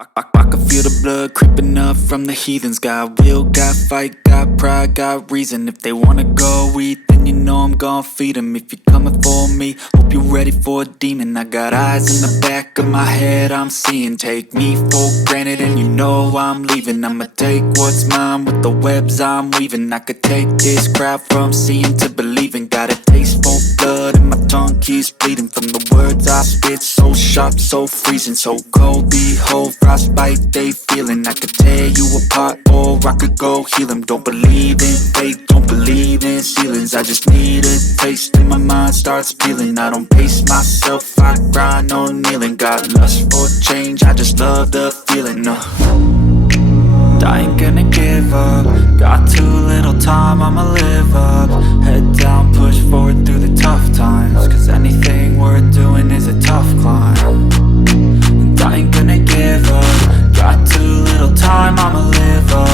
I can feel the blood creeping up from the heathens. Got will, got fight, got pride, got reason. If they wanna go eat, then you know I'm gon' feed them. If you're coming for me, hope you're ready for a demon. I got eyes in the back of my head, I'm seeing. Take me for granted and you know I'm leaving. I'ma take what's mine with the webs I'm weaving. I could take this crowd from seeing to believing. Got a taste for blood and my tongue keeps bleeding from the words I spit. So sharp, so freezing, so cold. Behold, frostbite they feeling. I could tear you apart or I could go heal them. Don't believe in fate, don't believe in ceilings. I just need a taste and my mind starts peeling. I don't pace myself, I grind on kneeling. Got lust for change, I just love the feeling. I ain't gonna give up. Got too little time, I'ma live up. Head down, push forward through the tough times. Cause anything worth doing is a tough climb. And I ain't gonna give up. Got too little time, I'ma live up.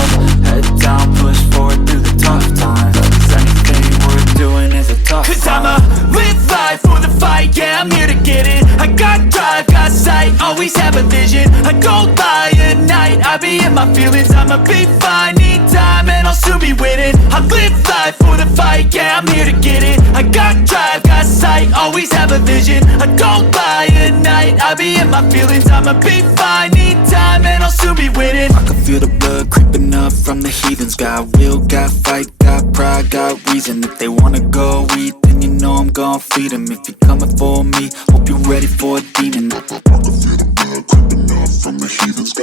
Head down, push forward through the tough times. Cause anything worth doing is a tough climb. Cause I'ma live life for the fight, yeah, I'm here to get it. I got drive, got sight, always have a vision. I don't lie at night, I be in my feelings. I'ma be fine, need time, and I'll soon be winning. I live life for the fight, yeah, I'm here to get it. I got drive, got sight, always have a vision. I don't lie at night, I be in my feelings. I'ma be fine, need time, and I'll soon be winning. I can feel the blood creeping up from the heathens. Got will, got fight, got pride, got reason. If they wanna go eat, then you know I'm gon' feed them. If you're coming for me, hope you're ready for a demon. I can feel the blood creeping up from the heathens.